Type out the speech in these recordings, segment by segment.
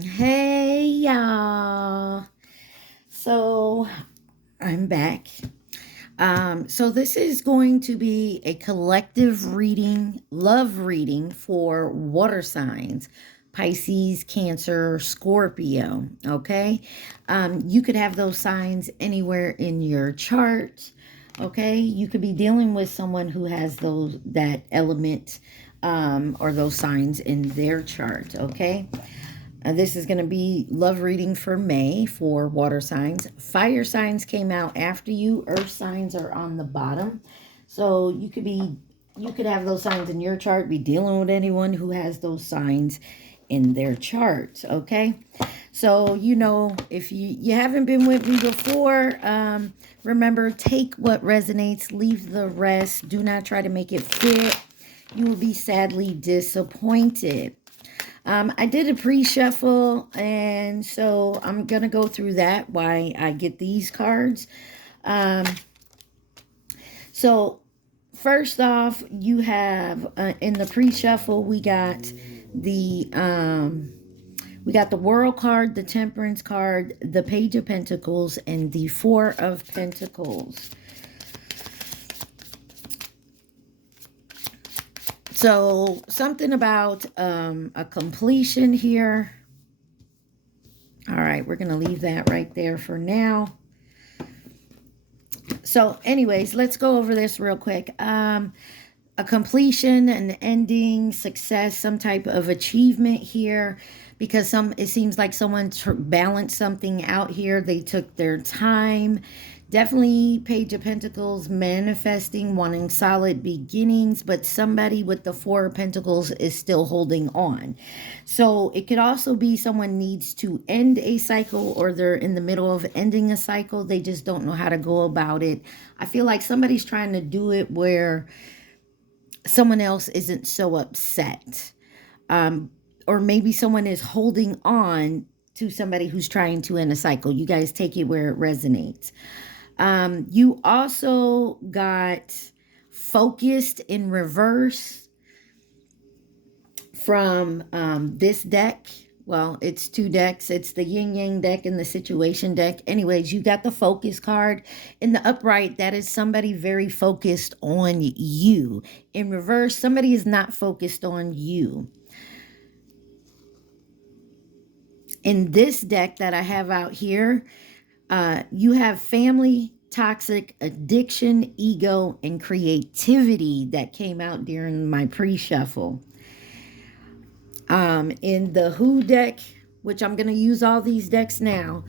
Hey y'all. So I'm back. So this is going to be a collective reading, love reading for water signs, Pisces, Cancer, Scorpio. Okay. You could have those signs anywhere in your chart. Okay. You could be dealing with someone who has that element, or those signs in their chart. Okay. This is going to be love reading for May for water signs. Fire signs came out after you. Earth signs are on the bottom. So you could have those signs in your chart, be dealing with anyone who has those signs in their chart. Okay. So, if you haven't been with me before, remember, take what resonates, leave the rest. Do not try to make it fit. You will be sadly disappointed. I did a pre-shuffle, and so I'm going to go through that, why I get these cards. Um, so first off, you have, in the pre-shuffle, we got the World card, the Temperance card, the Page of Pentacles, and the Four of Pentacles. So something about a completion here. All right, we're going to leave that right there for now. So anyways, let's go over this real quick. A completion, an ending, success, some type of achievement here, because it seems like someone balanced something out here. They took their time. Definitely Page of Pentacles, manifesting, wanting solid beginnings, but somebody with the Four of Pentacles is still holding on. So it could also be someone needs to end a cycle, or they're in the middle of ending a cycle. They just don't know how to go about it. I feel like somebody's trying to do it where someone else isn't so upset. Or maybe someone is holding on to somebody who's trying to end a cycle. You guys take it where it resonates. You also got focused in reverse from this deck. Well, it's two decks. It's the yin yang deck and the situation deck. Anyways, you got the focus card. In the upright, that is somebody very focused on you. In reverse, somebody is not focused on you. In this deck that I have out here, you have family, toxic, addiction, ego, and creativity that came out during my pre-shuffle. In the Who deck, which I'm going to use all these decks now,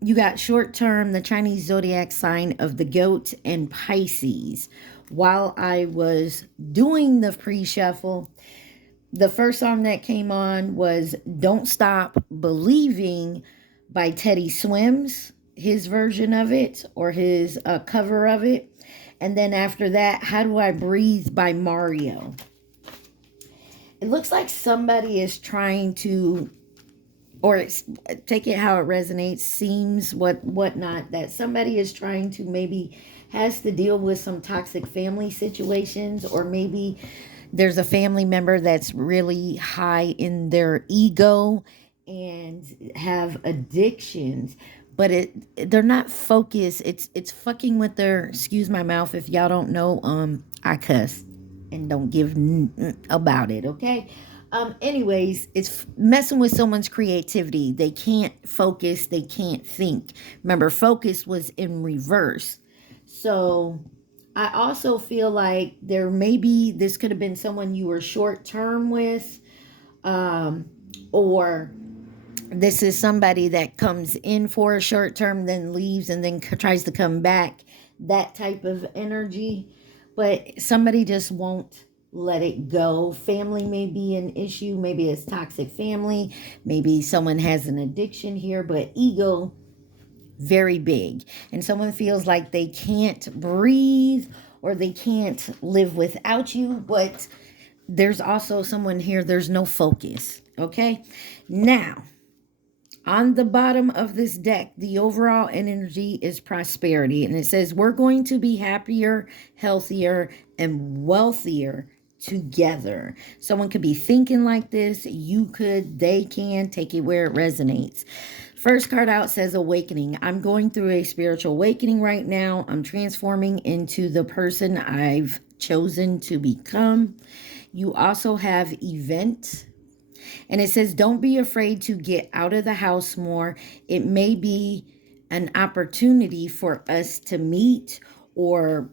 you got short term, the Chinese zodiac sign of the goat, and Pisces. While I was doing the pre-shuffle, the first song that came on was Don't Stop Believing by Teddy Swims, his version of it, or his cover of it. And then after that, How Do I Breathe by Mario. It looks like somebody is trying to, or take it how it resonates, seems whatnot, that somebody is trying to, maybe has to deal with some toxic family situations, or maybe there's a family member that's really high in their ego and have addictions, but they're not focused. It's fucking with their, excuse my mouth if y'all don't know, I cuss and don't give about it, okay? Anyways, it's messing with someone's creativity. They can't focus, they can't think. Remember, focus was in reverse. So I also feel like this could have been someone you were short term with, or this is somebody that comes in for a short term, then leaves, and then tries to come back. That type of energy. But somebody just won't let it go. Family may be an issue. Maybe it's toxic family. Maybe someone has an addiction here, but ego, very big. And someone feels like they can't breathe or they can't live without you. But there's also someone here, there's no focus. Okay? Now, on the bottom of this deck, the overall energy is prosperity. And it says, we're going to be happier, healthier, and wealthier together. Someone could be thinking like this. You could, they can, take it where it resonates. First card out says awakening. I'm going through a spiritual awakening right now. I'm transforming into the person I've chosen to become. You also have event. And it says, don't be afraid to get out of the house more. It may be an opportunity for us to meet or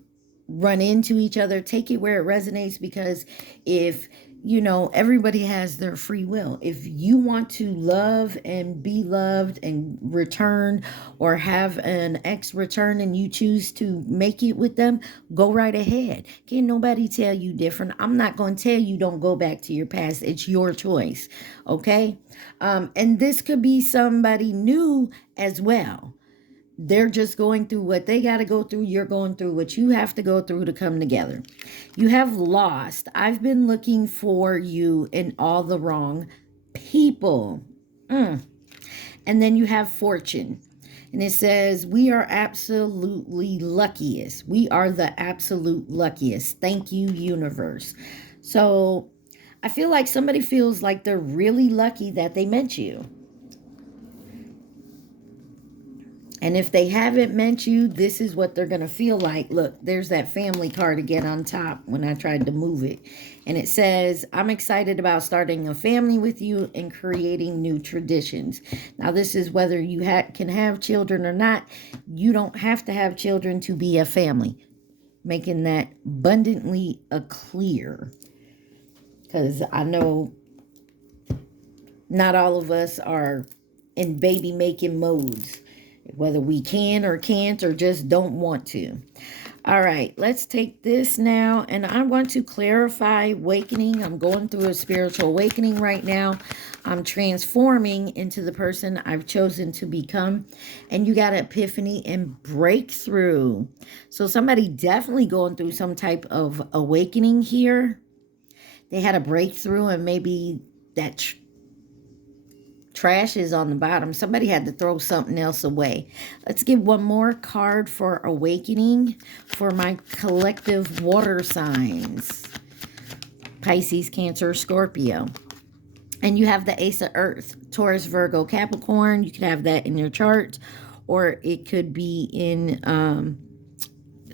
run into each other. Take it where it resonates, because if everybody has their free will. If you want to love and be loved and return, or have an ex return and you choose to make it with them, go right ahead. Can't nobody tell you different. I'm not going to tell you don't go back to your past. It's your choice. Okay. And this could be somebody new as well. They're just going through what they got to go through. You're going through what you have to go through to come together. You have lost. I've been looking for you in all the wrong people. And then you have fortune. And it says, we are absolutely luckiest. We are the absolute luckiest. Thank you, universe. So I feel like somebody feels like they're really lucky that they met you. And if they haven't met you, this is what they're going to feel like. Look, there's that family card again on top when I tried to move it. And it says, I'm excited about starting a family with you and creating new traditions. Now, this is whether you can have children or not. You don't have to have children to be a family. Making that abundantly clear. Because I know not all of us are in baby making modes. Whether we can or can't, or just don't want to. All right, let's take this now. And I want to clarify awakening. I'm going through a spiritual awakening right now. I'm transforming into the person I've chosen to become. And you got epiphany and breakthrough. So somebody definitely going through some type of awakening here. They had a breakthrough, and maybe that trash is on the bottom. Somebody had to throw something else away. Let's give one more card for awakening for my collective water signs. Pisces, Cancer, Scorpio. And you have the Ace of Earth. Taurus, Virgo, Capricorn. You could have that in your chart. Or it could be in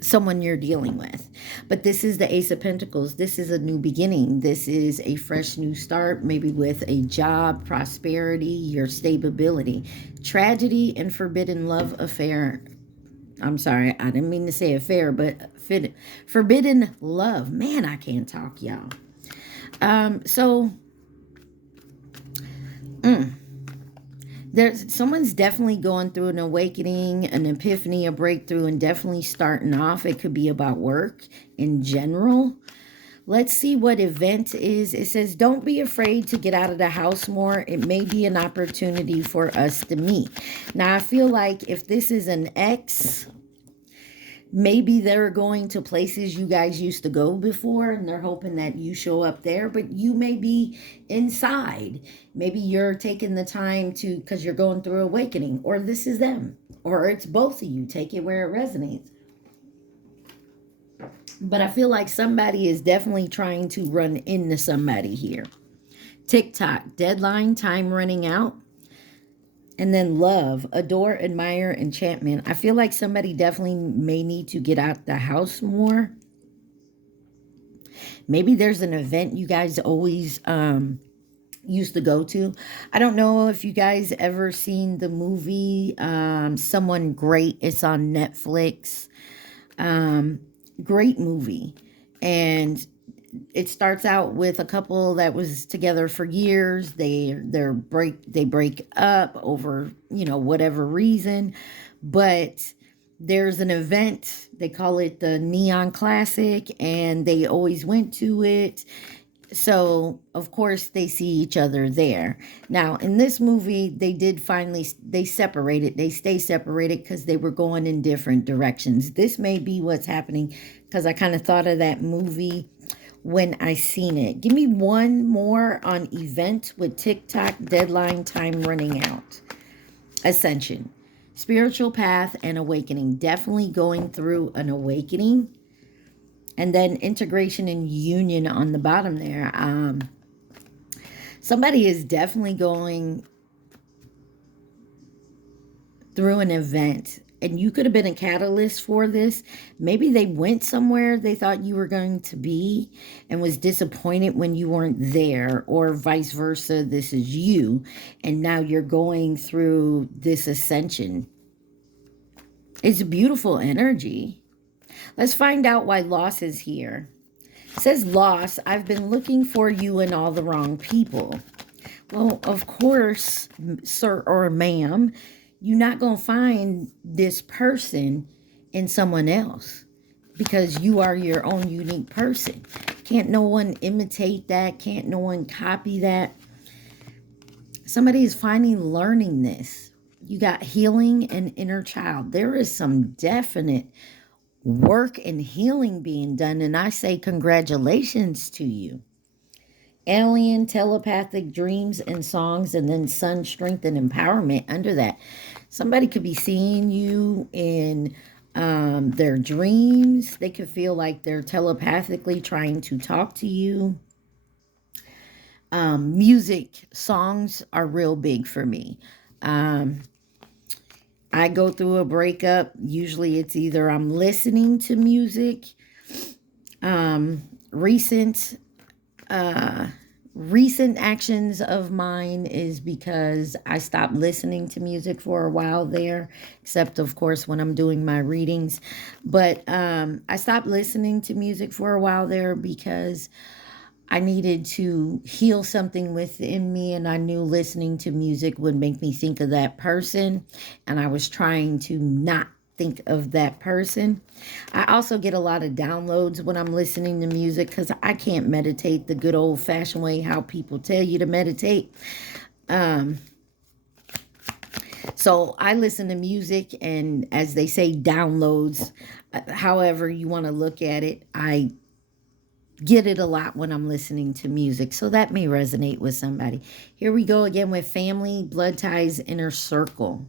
someone you're dealing with. But this is the Ace of Pentacles. This is a new beginning. This is a fresh new start, maybe with a job, prosperity, your stability. Tragedy and forbidden love affair. I'm sorry, I didn't mean to say affair, but forbidden love. Man, I can't talk, y'all. Someone's definitely going through an awakening, an epiphany, a breakthrough, and definitely starting off. It could be about work in general. Let's see what event is. It says, don't be afraid to get out of the house more. It may be an opportunity for us to meet. Now, I feel like if this is an ex, maybe they're going to places you guys used to go before, and they're hoping that you show up there, but you may be inside. Maybe you're taking the time to, because you're going through awakening, or this is them, or it's both of you. Take it where it resonates. But I feel like somebody is definitely trying to run into somebody here. TikTok, deadline, time running out. And then love, adore, admire, enchantment. I feel like somebody definitely may need to get out the house more. Maybe there's an event you guys always used to go to. I don't know if you guys ever seen the movie Someone Great. It's on Netflix. Great movie. And it starts out with a couple that was together for years. They break up over, whatever reason. But there's an event, they call it the Neon Classic, and they always went to it. So, of course, they see each other there. Now, in this movie, they separated. They stay separated because they were going in different directions. This may be what's happening, because I kind of thought of that movie when I seen it. Give me one more on event with TikTok, deadline, time running out. Ascension, spiritual path, and awakening. Definitely going through an awakening. And then integration and union on the bottom there. Somebody is definitely going through an event, and you could have been a catalyst for this. Maybe they went somewhere they thought you were going to be and was disappointed when you weren't there, or vice versa. This is you, and now you're going through this ascension. It's a beautiful energy. Let's find out why loss is here. It says loss. I've been looking for you in all the wrong people. Well, of course, sir or ma'am, you're not going to find this person in someone else, because you are your own unique person. Can't no one imitate that. Can't no one copy that. Somebody is finally learning this. You got healing and inner child. There is some definite work and healing being done, and I say congratulations to you. Alien, telepathic dreams and songs, and then sun, strength, and empowerment under that. Somebody could be seeing you in their dreams. They could feel like they're telepathically trying to talk to you. Music, songs are real big for me. I go through a breakup. Usually it's either I'm listening to music. Recent actions of mine is because I stopped listening to music for a while there, except of course when I'm doing my readings. But I stopped listening to music for a while there because I needed to heal something within me, and I knew listening to music would make me think of that person, and I was trying to not think of that person. I also get a lot of downloads when I'm listening to music, because I can't meditate the good old-fashioned way how people tell you to meditate. So I listen to music, and as they say, downloads, however you want to look at it, I get it a lot when I'm listening to music. So that may resonate with somebody. Here we go again with family, blood ties, inner circle.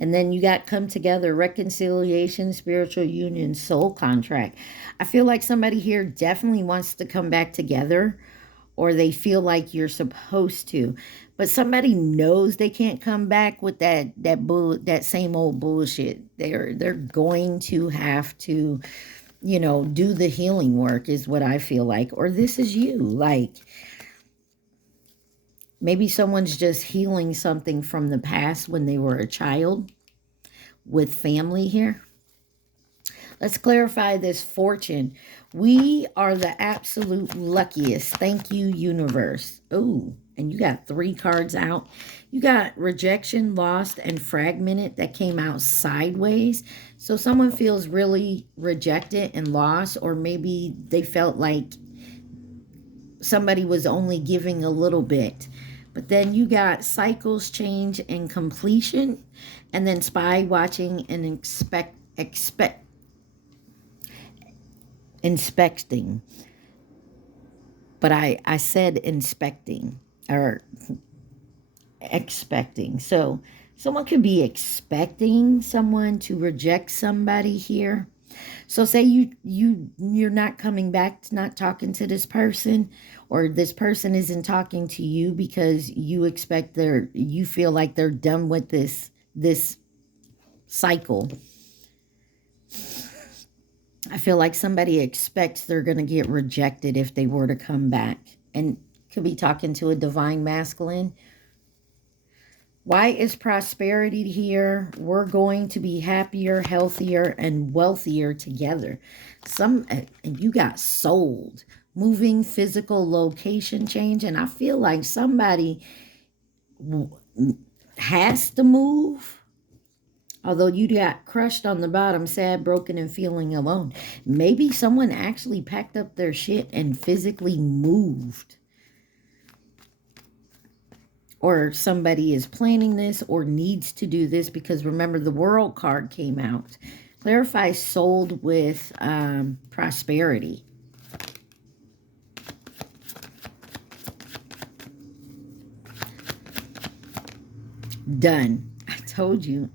And then you got come together, reconciliation, spiritual union, soul contract. I feel like somebody here definitely wants to come back together, or they feel like you're supposed to. But somebody knows they can't come back with that same old bullshit. They're going to have to, do the healing work, is what I feel like. Or this is you. Like, maybe someone's just healing something from the past when they were a child with family here. Let's clarify this fortune. We are the absolute luckiest. Thank you, universe. Oh, and you got 3 cards out. You got rejection, lost, and fragmented that came out sideways. So someone feels really rejected and lost, or maybe they felt like somebody was only giving a little bit. But then you got cycles, change, and completion, and then spy, watching, and inspecting. But I said inspecting, or expecting. So someone could be expecting someone to reject somebody here. So say you're not coming back, not talking to this person, or this person isn't talking to you because you feel like they're done with this cycle. I feel like somebody expects they're going to get rejected if they were to come back, and could be talking to a divine masculine. Why is prosperity here? We're going to be happier, healthier, and wealthier together. And you got sold. Moving, physical location change. And I feel like somebody has to move. Although you got crushed on the bottom, sad, broken, and feeling alone. Maybe someone actually packed up their shit and physically moved. Or somebody is planning this or needs to do this, because remember the World card came out. Clarify sold with prosperity. Done. I told you.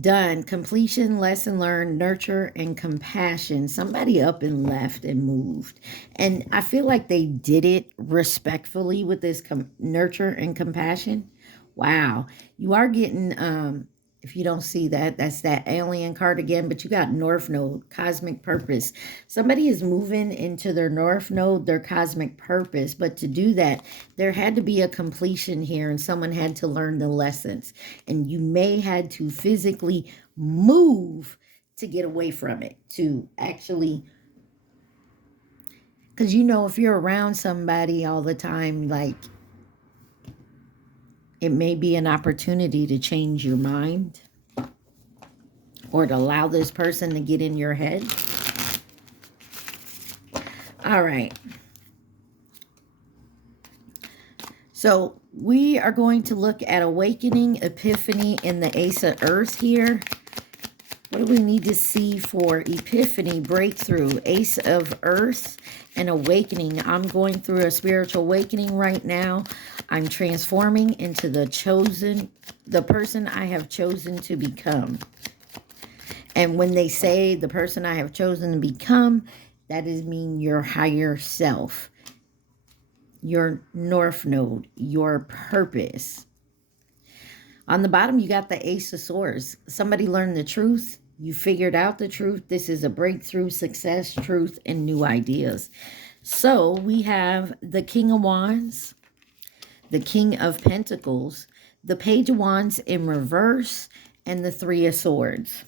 Done. Completion, lesson learned, nurture, and compassion. Somebody up and left and moved. And I feel like they did it respectfully with this nurture and compassion. Wow. You are getting, if you don't see that, that's that alien card again, but you got North Node, cosmic purpose. Somebody is moving into their North Node, their cosmic purpose. But to do that, there had to be a completion here and someone had to learn the lessons. And you may had to physically move to get away from it, to actually, because you know, if you're around somebody all the time, like, it may be an opportunity to change your mind or to allow this person to get in your head. All right. So we are going to look at awakening, epiphany, and the Ace of Earth here. What do we need to see for epiphany, breakthrough, Ace of Earth, and awakening? I'm going through a spiritual awakening right now. I'm transforming into the person I have chosen to become. And when they say the person I have chosen to become, that does mean your higher self, your North Node, your purpose. On the bottom, you got the Ace of Swords. Somebody learned the truth. You figured out the truth. This is a breakthrough, success, truth, and new ideas. So we have the King of Wands, the King of Pentacles, the Page of Wands in reverse, and the Three of Swords.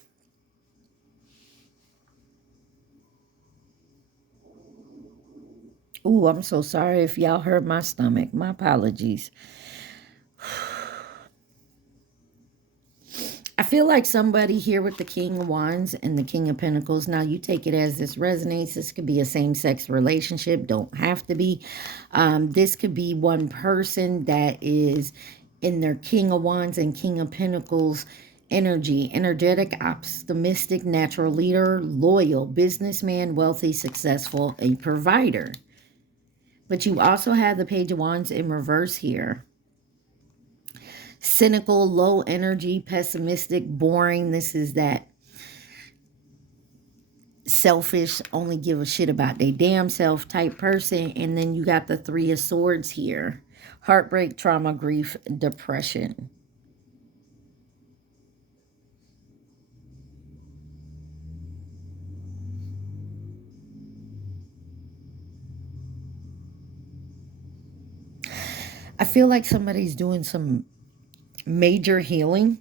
Ooh, I'm so sorry if y'all heard my stomach. My apologies. I feel like somebody here with the King of Wands and the King of Pentacles. Now, you take it as this resonates. This could be a same-sex relationship. Don't have to be. This could be one person that is in their King of Wands and King of Pentacles energy. Energetic, optimistic, natural leader, loyal, businessman, wealthy, successful, a provider. But you also have the Page of Wands in reverse here. Cynical, low energy, pessimistic, boring. This is that selfish, only give a shit about their damn self type person. And then you got the Three of Swords here. Heartbreak, trauma, grief, depression. I feel like somebody's doing some major healing,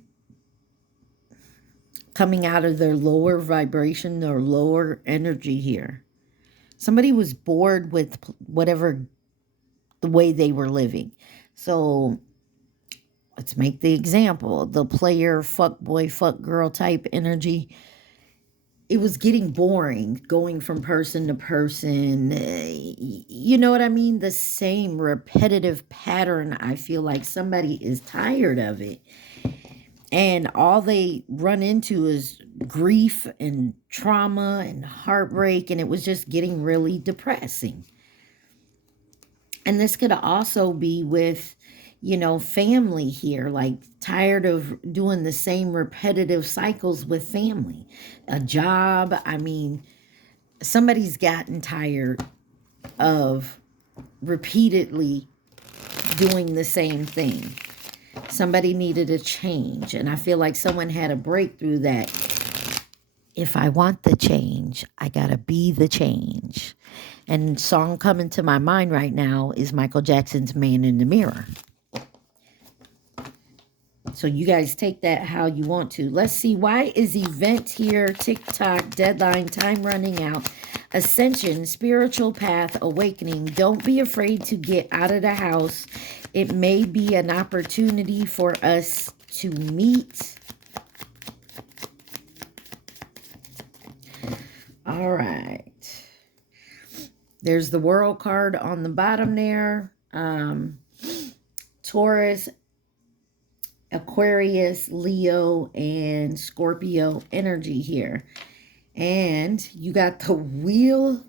coming out of their lower vibration, their lower energy here. Somebody was bored with whatever the way they were living. So let's make the example. The player, fuck boy, fuck girl type energy. It was getting boring going from person to person. You know what I mean? The same repetitive pattern. I feel like somebody is tired of it. And all they run into is grief and trauma and heartbreak. And it was just getting really depressing. And this could also be with, you know, family here, like tired of doing the same repetitive cycles with family. A job, I mean, somebody's gotten tired of repeatedly doing the same thing. Somebody needed a change. And I feel like someone had a breakthrough that if I want the change, I gotta be the change. And song coming to my mind right now is Michael Jackson's Man in the Mirror. So you guys take that how you want to. Let's see, why is event here, TikTok, deadline, time running out, ascension, spiritual path, awakening. Don't be afraid to get out of the house. It may be an opportunity for us to meet. All right. There's the World card on the bottom there. Taurus, Aquarius, Leo, and Scorpio energy here. And you got the Wheel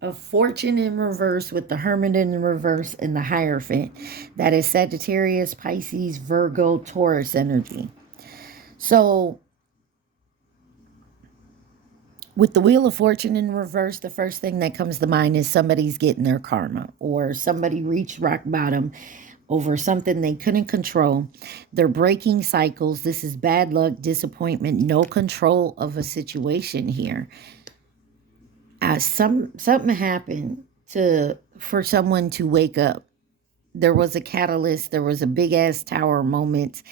of Fortune in reverse with the Hermit in reverse and the Hierophant. That is Sagittarius, Pisces, Virgo, Taurus energy. So With the Wheel of Fortune in reverse, the first thing that comes to mind is somebody's getting their karma, or somebody reached rock bottom over something they couldn't control. They're breaking cycles. This is bad luck, disappointment, no control of a situation here. Something happened for someone to wake up. There was a catalyst. There was a big ass tower moment.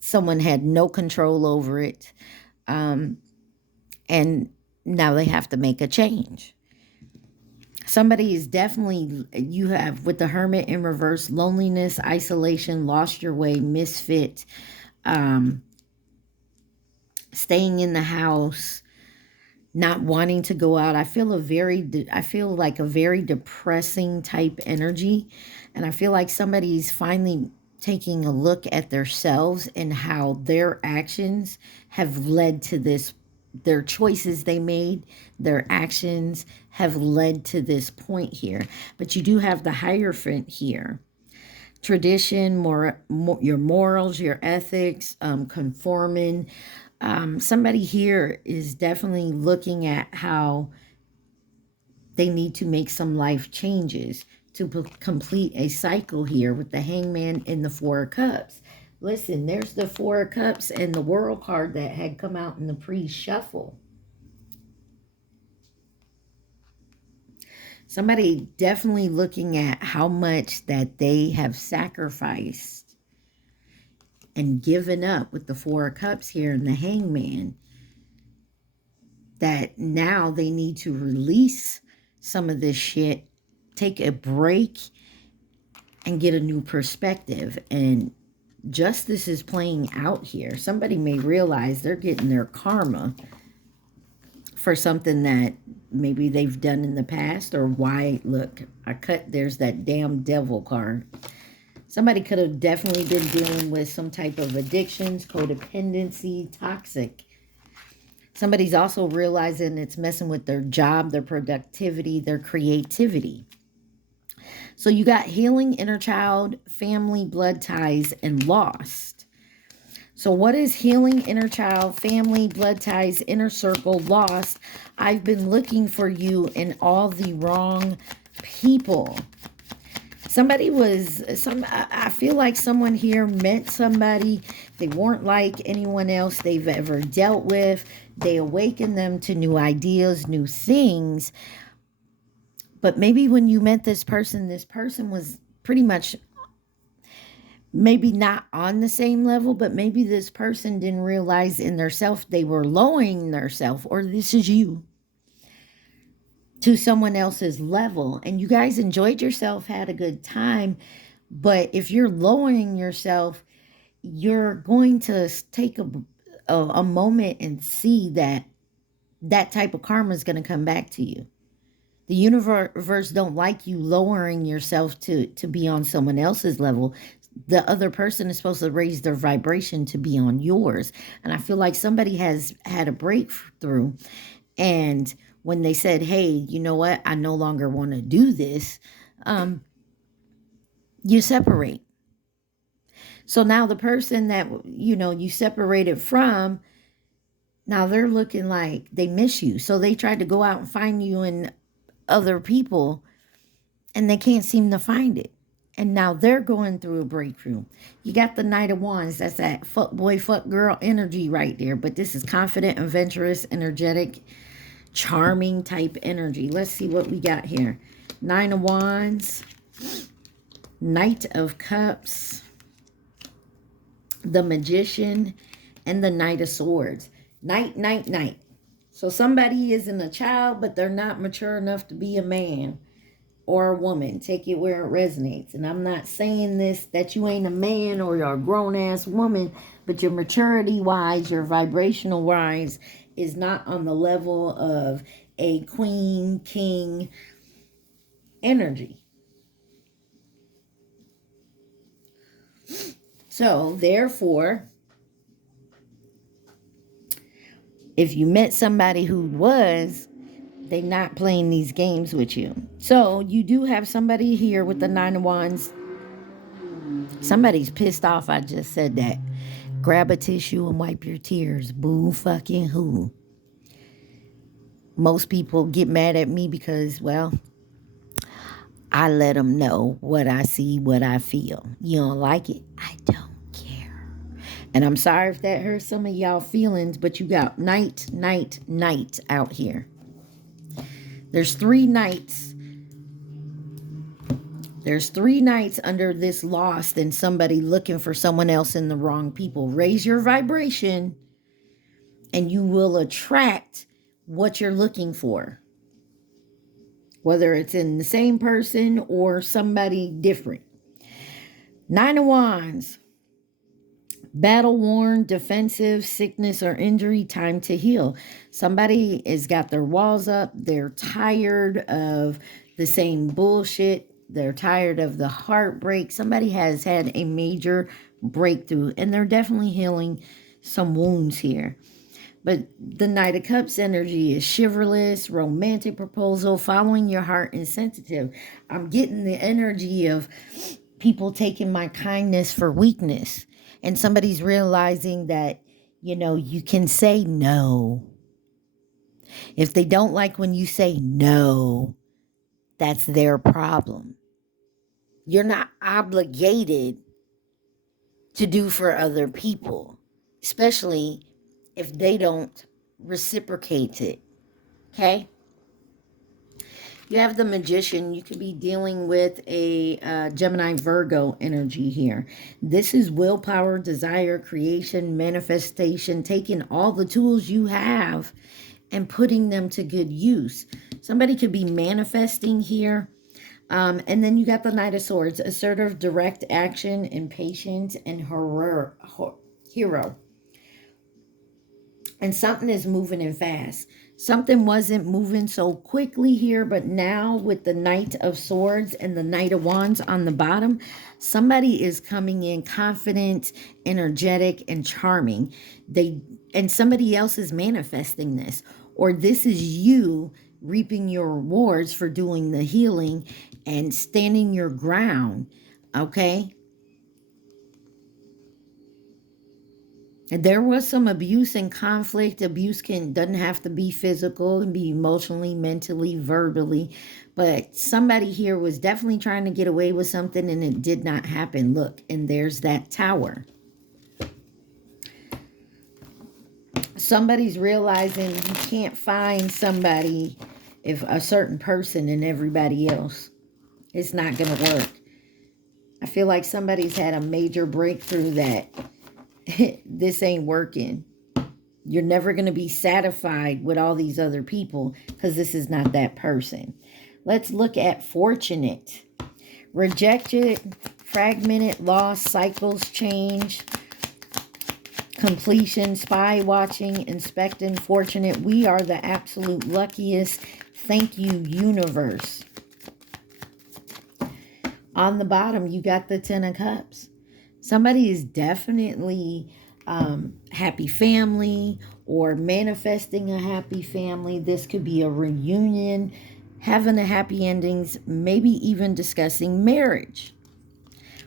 Someone had no control over it. And now they have to make a change. Somebody is definitely, you have with the Hermit in reverse, loneliness, isolation, lost your way, misfit, staying in the house, not wanting to go out. I feel like a very depressing type energy. And I feel like somebody's finally taking a look at themselves and how their actions have led to this. Their choices they made, their actions have led to this point here. But you do have the Hierophant here. Tradition, your morals, your ethics, conforming. Somebody here is definitely looking at how they need to make some life changes to complete a cycle here with the Hangman and the Four of Cups. Listen, there's the Four of Cups and the World card that had come out in the pre-shuffle. Somebody definitely looking at how much that they have sacrificed and given up with the Four of Cups here and the Hangman. That now they need to release some of this shit, take a break, and get a new perspective. And justice is playing out here. Somebody may realize they're getting their karma for something that maybe they've done in the past, or why, look, there's that damn devil card. Somebody could have definitely been dealing with some type of addictions, codependency, toxic. Somebody's also realizing it's messing with their job, their productivity, their creativity. So you got healing, inner child, family, blood ties, and lost. So what is healing, inner child, family, blood ties, inner circle, lost? I've been looking for you in all the wrong people. I feel like someone here met somebody. They weren't like anyone else they've ever dealt with. They awakened them to new ideas, new things. But maybe when you met this person was pretty much maybe not on the same level, but maybe this person didn't realize in their self they were lowering their self, or this is you, to someone else's level. And you guys enjoyed yourself, had a good time. But if you're lowering yourself, you're going to take a moment and see that type of karma is going to come back to you. The universe don't like you lowering yourself to be on someone else's level. The other person is supposed to raise their vibration to be on yours. And I feel like somebody has had a breakthrough. And when they said, hey, you know what? I no longer want to do this. You separate. So now the person that, you separated from, now they're looking like they miss you. So they tried to go out and find you in other people, and they can't seem to find it. And now they're going through a breakthrough. You got the Knight of Wands. That's that fuck boy, fuck girl energy right there. But this is confident, adventurous, energetic, charming type energy. Let's see what we got here. Nine of Wands, Knight of Cups, the Magician, and the Knight of Swords. Knight, knight, knight. So somebody isn't a child, but they're not mature enough to be a man or a woman. Take it where it resonates. And I'm not saying this that you ain't a man or you're a grown-ass woman, but your maturity-wise, your vibrational-wise is not on the level of a queen, king energy. So, therefore, if you met somebody who was, they're not playing these games with you. So you do have somebody here with the Nine of Wands. Somebody's pissed off I just said that. Grab a tissue and wipe your tears. Boo fucking who. Most people get mad at me because, well, I let them know what I see, what I feel. You don't like it? I don't care. And I'm sorry if that hurts some of y'all feelings, but you got night, night, night out here. There's 3 nights. There's 3 nights under this lost and somebody looking for someone else in the wrong people. Raise your vibration and you will attract what you're looking for. Whether it's in the same person or somebody different. 9 of Wands. Battle worn, defensive, sickness or injury, time to heal. Somebody has got their walls up. They're tired of the same bullshit. They're tired of the heartbreak. Somebody has had a major breakthrough and they're definitely healing some wounds here. But the Knight of Cups energy is chivalrous, romantic proposal, following your heart, and sensitive. I'm getting the energy of people taking my kindness for weakness. And somebody's realizing that, you know, you can say no. If they don't like when you say no, that's their problem. You're not obligated to do for other people, especially if they don't reciprocate it. Okay? You have the Magician. You could be dealing with a Gemini Virgo energy here. This is willpower, desire, creation, manifestation, taking all the tools you have and putting them to good use. Somebody could be manifesting here. And then you got the Knight of Swords, assertive, direct action, impatient, and hero. And something is moving in fast. Something wasn't moving so quickly here, but now with the Knight of Swords and the Knight of Wands on the bottom, somebody is coming in confident, energetic, and charming. And somebody else is manifesting this. Or this is you reaping your rewards for doing the healing and standing your ground. Okay? There was some abuse and conflict. Abuse doesn't have to be physical. It can be emotionally, mentally, verbally. But somebody here was definitely trying to get away with something and it did not happen. Look, and there's that Tower. Somebody's realizing you can't find somebody, if a certain person and everybody else. It's not going to work. I feel like somebody's had a major breakthrough that this ain't working. You're never going to be satisfied with all these other people because this is not that person. Let's look at fortunate. Rejected, fragmented, lost, cycles change, completion, spy watching, inspecting, fortunate. We are the absolute luckiest. Thank you, universe. On the bottom, you got the Ten of Cups. Somebody is definitely happy family or manifesting a happy family. This could be a reunion, having a happy endings, maybe even discussing marriage.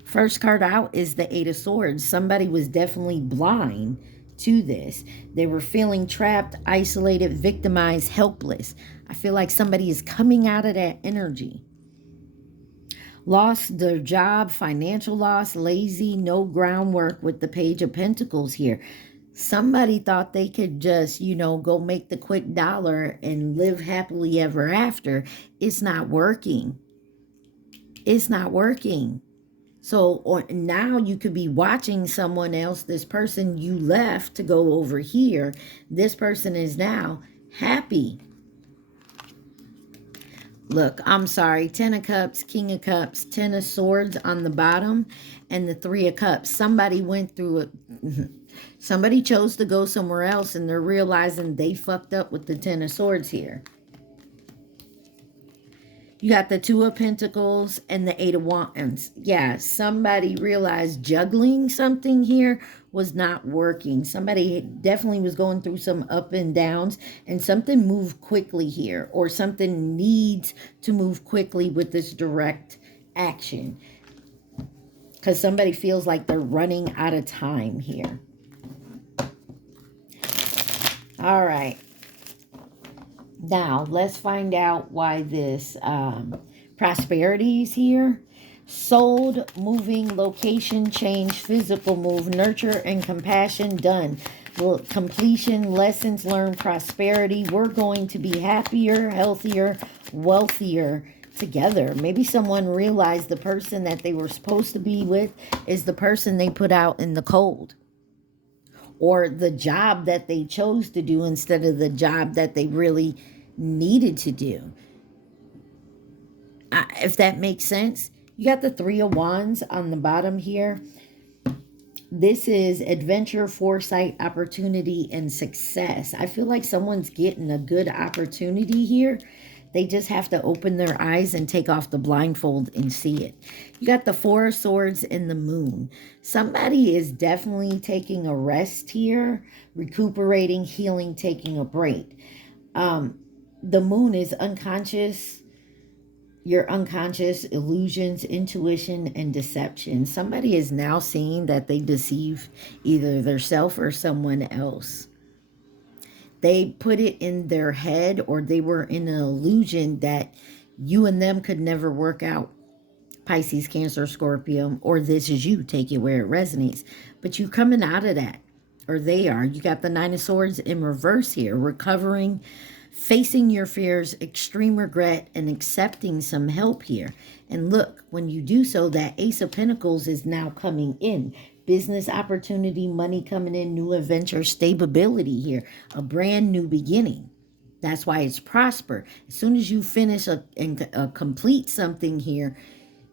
First card out is the Eight of Swords. Somebody was definitely blind to this. They were feeling trapped, isolated, victimized, helpless. I feel like somebody is coming out of that energy. Lost their job, financial loss, lazy, no groundwork with the Page of Pentacles here. Somebody thought they could just, you know, go make the quick dollar and live happily ever after. It's not working. It's not working. So or now you could be watching someone else. This person you left to go over here. This person is now happy. Look, I'm sorry. 10 of Cups, King of Cups, 10 of Swords on the bottom, and the 3 of Cups. Somebody went through it. Somebody chose to go somewhere else, and they're realizing they fucked up with the 10 of Swords here. You got the 2 of Pentacles and the 8 of Wands. Yeah, somebody realized juggling something here was not working. Somebody definitely was going through some up and downs, and something moved quickly here, or something needs to move quickly with this direct action. Because somebody feels like they're running out of time here. All right. Now, let's find out why this prosperity is here. Sold, moving, location, change, physical move, nurture, and compassion done. Completion, lessons learned, prosperity. We're going to be happier, healthier, wealthier together. Maybe someone realized the person that they were supposed to be with is the person they put out in the cold, or the job that they chose to do instead of the job that they really needed to do. If that makes sense. You got the Three of Wands on the bottom here. This is adventure, foresight, opportunity, and success. I feel like someone's getting a good opportunity here. They just have to open their eyes and take off the blindfold and see it. You got the Four of Swords and the Moon. Somebody is definitely taking a rest here, recuperating, healing, taking a break. The Moon is unconscious, your unconscious, illusions, intuition, and deception. Somebody is now seeing that they deceive either themselves or someone else. They put it in their head, or they were in an illusion that you and them could never work out. Pisces, Cancer, Scorpio, or this is you. Take it where it resonates. But you coming out of that, or they are. You got the Nine of Swords in reverse here. Recovering, facing your fears, extreme regret, and accepting some help here. And look, when you do so, that Ace of Pentacles is now coming in. Business opportunity, money coming in, new adventure, stability here. A brand new beginning. That's why it's prosper. As soon as you finish and complete something here,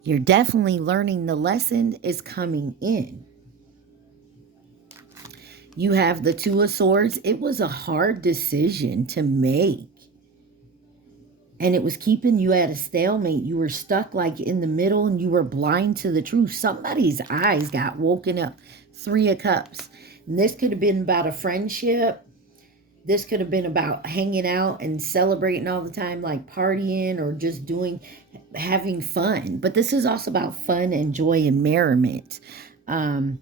you're definitely learning the lesson is coming in. You have the Two of Swords. It was a hard decision to make. And it was keeping you at a stalemate. You were stuck like in the middle and you were blind to the truth. Somebody's eyes got woken up. Three of Cups. And this could have been about a friendship. This could have been about hanging out and celebrating all the time, like partying or just having fun. But this is also about fun and joy and merriment. The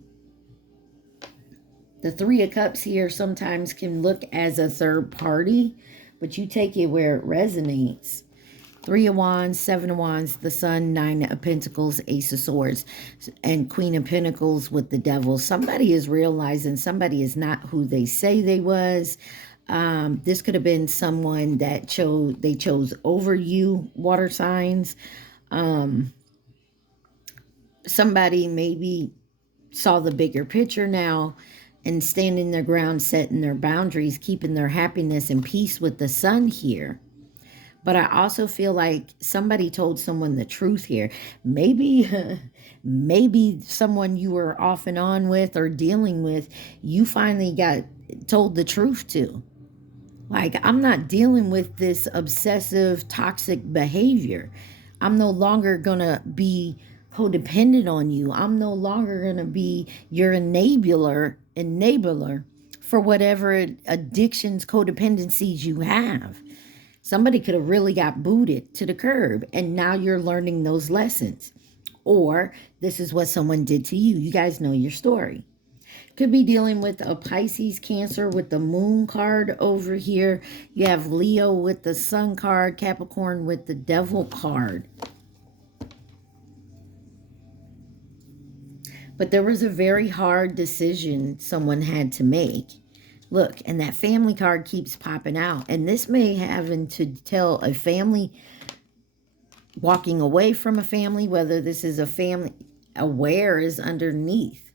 Three of Cups here sometimes can look as a third party, but you take it where it resonates. Three of Wands, Seven of Wands, the Sun, Nine of Pentacles, Ace of Swords, and Queen of Pentacles with the Devil. Somebody is realizing somebody is not who they say they was. This could have been someone that chose over you, water signs. Somebody maybe saw the bigger picture now and standing their ground, setting their boundaries, keeping their happiness and peace with the Sun here. But I also feel like somebody told someone the truth here. Maybe someone you were off and on with or dealing with, you finally got told the truth to. Like, I'm not dealing with this obsessive, toxic behavior. I'm no longer going to be codependent on you. I'm no longer going to be your enabler for whatever addictions, codependencies you have. Somebody could have really got booted to the curb, and now you're learning those lessons. Or this is what someone did to you. You guys know your story. Could be dealing with a Pisces, Cancer with the Moon card over here. You have Leo with the Sun card, Capricorn with the Devil card. But there was a very hard decision someone had to make. Look, and that family card keeps popping out. And this may have to tell a family walking away from a family, whether this is a family, aware is underneath.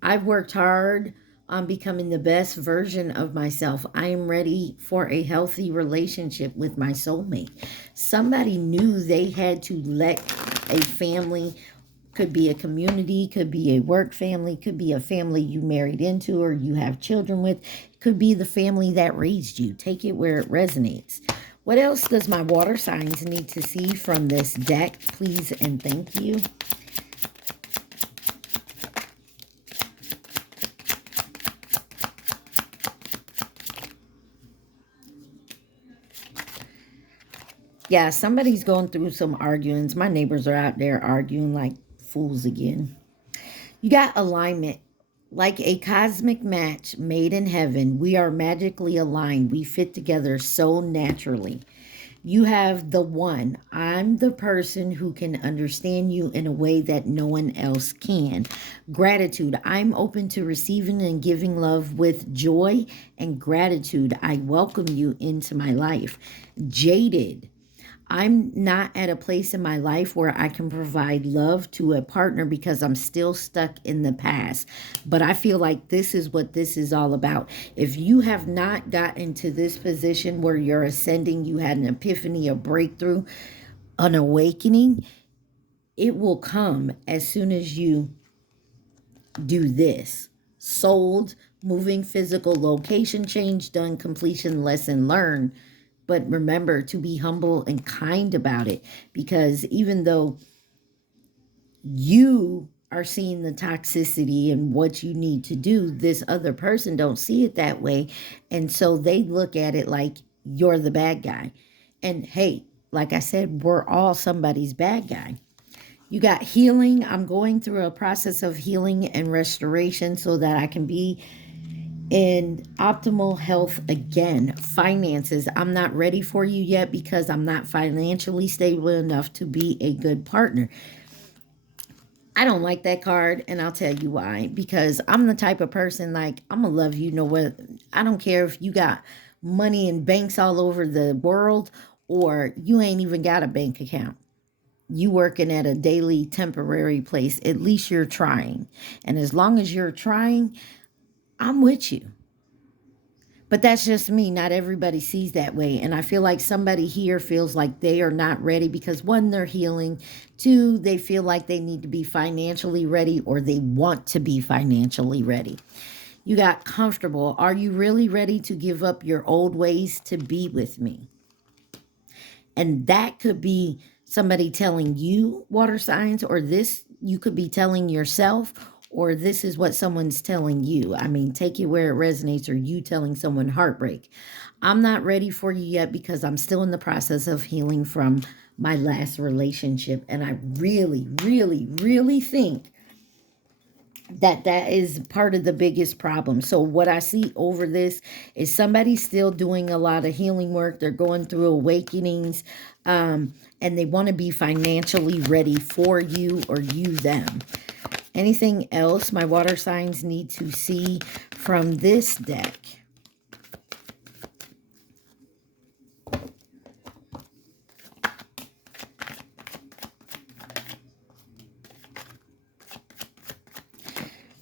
I've worked hard on becoming the best version of myself. I am ready for a healthy relationship with my soulmate. Somebody knew they had to let a family, could be a community, could be a work family, could be a family you married into or you have children with, could be the family that raised you. Take it where it resonates. What else does my water signs need to see from this deck, please and thank you? Yeah, somebody's going through some arguments. My neighbors are out there arguing like fools again. You got alignment. Like a cosmic match made in heaven, we are magically aligned. We fit together so naturally. You have the one. I'm the person who can understand you in a way that no one else can. Gratitude. I'm open to receiving and giving love with joy and gratitude. I welcome you into my life. Jaded. I'm not at a place in my life where I can provide love to a partner because I'm still stuck in the past. But I feel like this is what this is all about. If you have not gotten to this position where you're ascending, you had an epiphany, a breakthrough, an awakening, it will come as soon as you do this. Sold, moving, physical, location change, done, completion, lesson learned. But remember to be humble and kind about it, because even though you are seeing the toxicity and what you need to do, this other person don't see it that way. And so they look at it like you're the bad guy. And hey, like I said, we're all somebody's bad guy. You got healing. I'm going through a process of healing and restoration so that I can be in optimal health again. Finances. I'm not ready for you yet because I'm not financially stable enough to be a good partner. I don't like that card, and I'll tell you why. Because I'm the type of person, like, I'm gonna love you, know what? I don't care if you got money in banks all over the world or you ain't even got a bank account. You working at a daily temporary place, at least you're trying. And as long as you're trying, I'm with you. But that's just me. Not everybody sees that way. And I feel like somebody here feels like they are not ready because one, they're healing. Two, they feel like they need to be financially ready or they want to be financially ready. You got comfortable. Are you really ready to give up your old ways to be with me? And that could be somebody telling you, water signs, or this you could be telling yourself, or this is what someone's telling you. I mean, take it where it resonates, or you telling someone heartbreak. I'm not ready for you yet because I'm still in the process of healing from my last relationship. And I really, really, really think that that is part of the biggest problem. So what I see over this is somebody still doing a lot of healing work. They're going through awakenings, and they want to be financially ready for you or you them. Anything else my water signs need to see from this deck?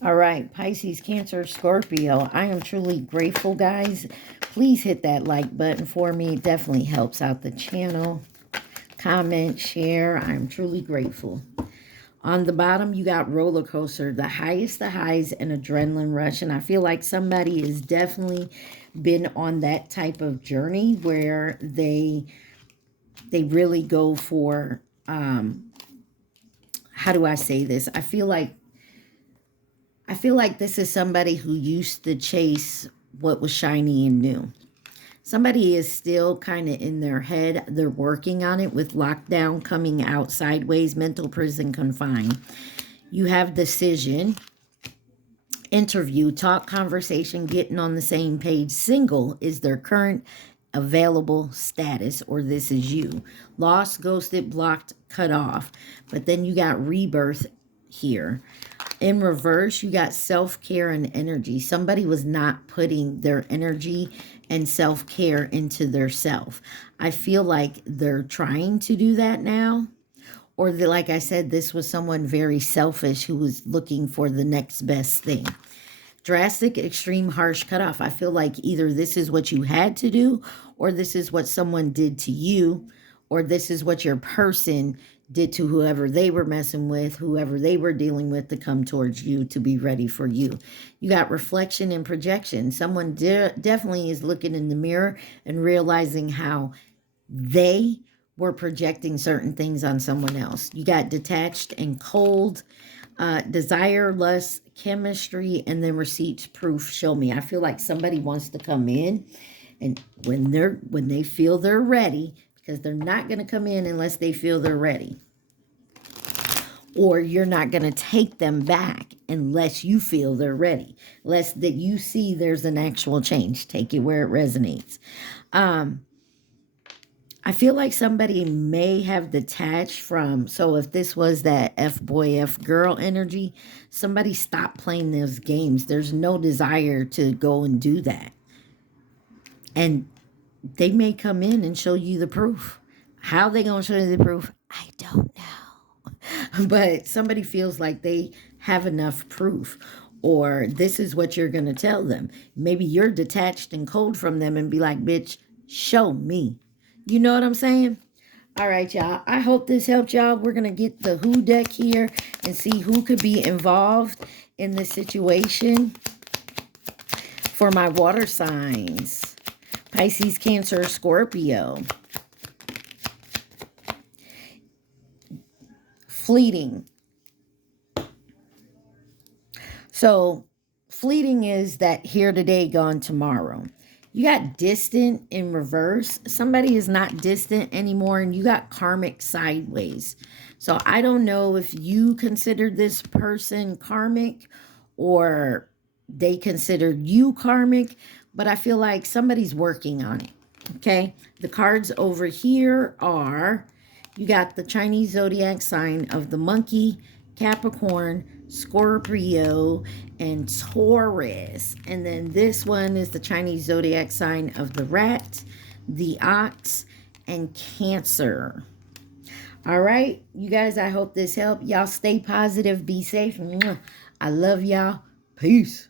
All right, Pisces, Cancer, Scorpio. I am truly grateful, guys. Please hit that like button for me. It definitely helps out the channel. Comment, share. I'm truly grateful. On the bottom, you got roller coaster, the highest the highs and adrenaline rush. And I feel like somebody has definitely been on that type of journey where they really go for, how do I say this? I feel like this is somebody who used to chase what was shiny and new. Somebody is still kind of in their head. They're working on it with lockdown coming out sideways, mental prison confined. You have decision, interview, talk, conversation, getting on the same page. Single is their current available status, or this is you. Lost, ghosted, blocked, cut off. But then you got rebirth here. In reverse, you got self-care and energy. Somebody was not putting their energy and self-care into their self. I feel like they're trying to do that now. Or like I said, this was someone very selfish who was looking for the next best thing. Drastic, extreme, harsh cutoff. I feel like either this is what you had to do, or this is what someone did to you, or this is what your person did to whoever they were messing with, whoever they were dealing with to come towards you to be ready for you. You got reflection and projection. Someone definitely is looking in the mirror and realizing how they were projecting certain things on someone else. You got detached and cold, desire, lust, chemistry, and then receipts, proof, show me. I feel like somebody wants to come in, and when they feel they're ready, because they're not going to come in unless they feel they're ready. or you're not going to take them back unless you feel they're ready, unless that you see there's an actual change. Take it where it resonates. I feel like somebody may have detached from, so if this was that F boy, F girl energy, somebody stopped playing those games. There's no desire to go and do that. And they may come in and show you the proof. How they going to show you the proof? I don't know. But somebody feels like they have enough proof, or this is what you're going to tell them. Maybe you're detached and cold from them and be like, bitch, show me. You know what I'm saying? All right, y'all. I hope this helped y'all. We're going to get the Who deck here and see who could be involved in this situation for my water signs. Pisces, Cancer, Scorpio. Fleeting. So, fleeting is that here today, gone tomorrow. You got distant in reverse. Somebody is not distant anymore, and you got karmic sideways. So, I don't know if you consider this person karmic or they considered you karmic, but I feel like somebody's working on it. Okay, the cards over here are, you got the Chinese zodiac sign of the monkey, Capricorn, Scorpio, and Taurus. And then this one is the Chinese zodiac sign of the rat, the ox, and Cancer. All right, you guys, I hope this helped. Y'all stay positive, be safe. I love y'all. Peace.